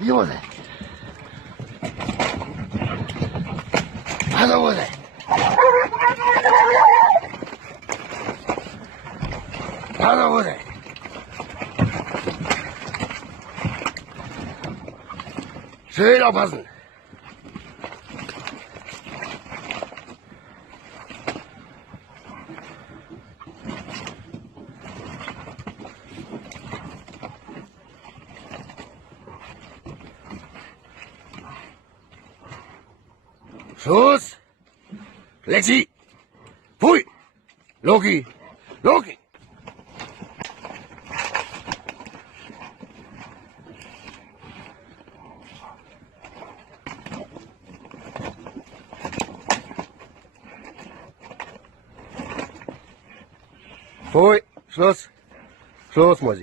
Die Hose. Also Hose. Also Hose. Schön aufpassen. Schuss. Lexi. Pfui. Loki. Loki. Pfui. Schluss. Schluss, Musi.